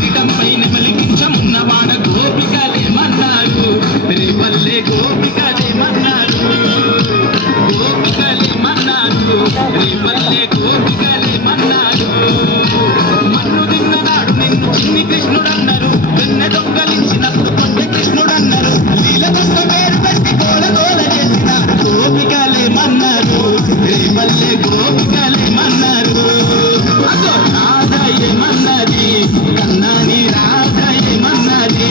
కిరీటం పైన పలికించమున్నవాడ గోపికలేమన్నారు రేపల్లె గోపికలేమన్నారు గోపికలేమన్నారు రేపల్లె గోపికలేమన్నారు మన్ను తిన్ననాడు నిన్ను చిన్ని కృష్ణుడన్నారు వెన్నె దొంగలించినప్పుడు కొండ కృష్ణుడన్నారు లీలకొండ పేరు పెట్టి గోల గోల చేసినారు గోపికలేమన్నారు రేపల్లె గోపికలేమన్నారు అదో రాధ ఏమన్నది కన్నాని రాధ ఏమన్నది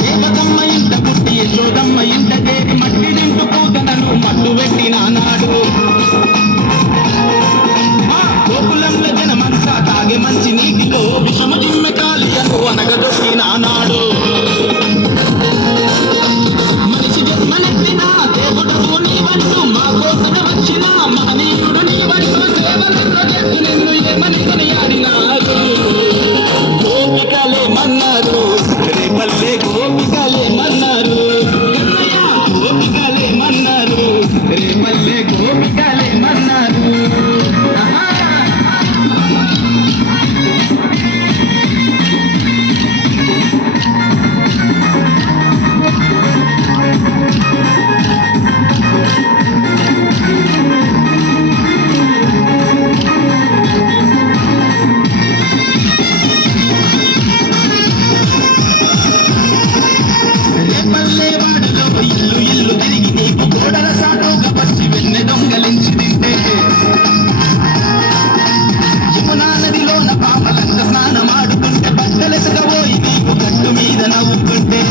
దేవతమ్మ ఇంట పుట్టి యశోదమ్మ ఇంట చేరి మట్టి నింటు పూతనను మట్టు పెట్టినాడు గోకులంలో జనమంతా తాగే మంచి నీటిలో విషము జిమ్మె కాలియను అనగదొక్కినాడు మనిషి జన్మనెత్తిన దేవుడు నీవంటూ మా కోసం వచ్చిన మహనీయుడు నీవంటూ సేవలు చేస్తూ నిన్ను ఏమని కొనియాడినాడు గోపికలేమన్నారు రేపల్లె గోపికలేమన్నారు కన్నయ్య గోపికలేమన్నారు రేపల్లె గోపికలేమన్నారు రేపల్లె వాడలో ఇల్లు ఇల్లు తిరిగి నీకు గోడల సాటుగా వచ్చి వెన్నె దొంగలించి తింటే యమునా నదిలోన పాపలంత స్నానమాడుతుంటే బట్టలెసగబోయి నీకు గట్టు మీద నవ్వుకుంటే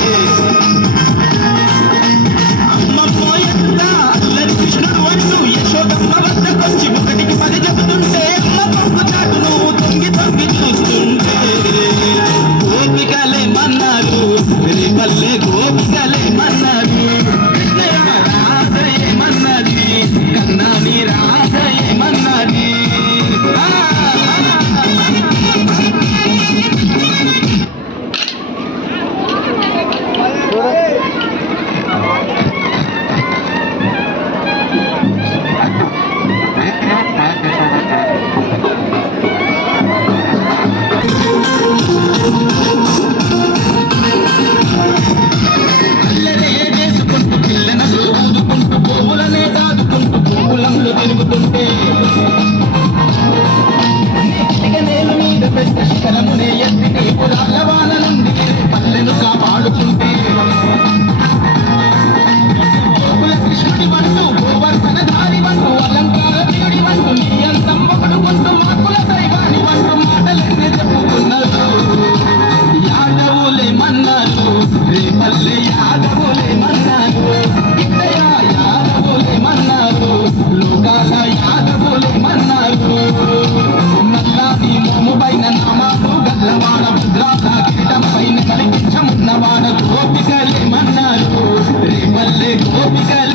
అమ్మమ్మో ఎంత అల్లరి కృష్ణుడు అంటూ యశోదమ్మ వద్దకొచ్చి ఒకటికి 10 చెబుతుంటే అమ్మ పంపు చాటు నువ్వు తొంగి తొంగి చూస్తుంటే గోపికలేమన్నారు రేపల్లె గోపికలేమన్నారు కృష్ణయ్య రాధ ఏమన్నది కన్నాని రాధ ఏమన్నది అల్లరే చేసుకుంటూ పిల్లనలు ఊదుకుంటూ పువ్వులనే దాదుకుంటూ పువ్వులంలో తిరుగుతుంటే నేల మీద పెద్ద శిఖరమునే ఎత్తి నీకు రాళ్ళవాన నుండి పల్లెను కాపాడుతుంటే గోకుల కృష్ణుడి వంటూ గోవర్ధన ధారి వంటూ అలంకార ప్రియుడి వంటూ నీ అంతం ఒకడు వంటూ మాకుల దైవాని వంటూ మాటలన్నీ చెప్పుకున్నారు యాదవులేమన్నారు రేపల్లె యాదవులేమన్నారు ఇద్దయ యాదవులేమన్నారు లోకాల యాదవులేమన్నారు నల్లాని మోము పైన నామాలు గల్లవాడ భద్రాల కిరీటం పైన కనిపించమున్నవాడ గోపికలేమన్నారు రేపల్లె గోపికలే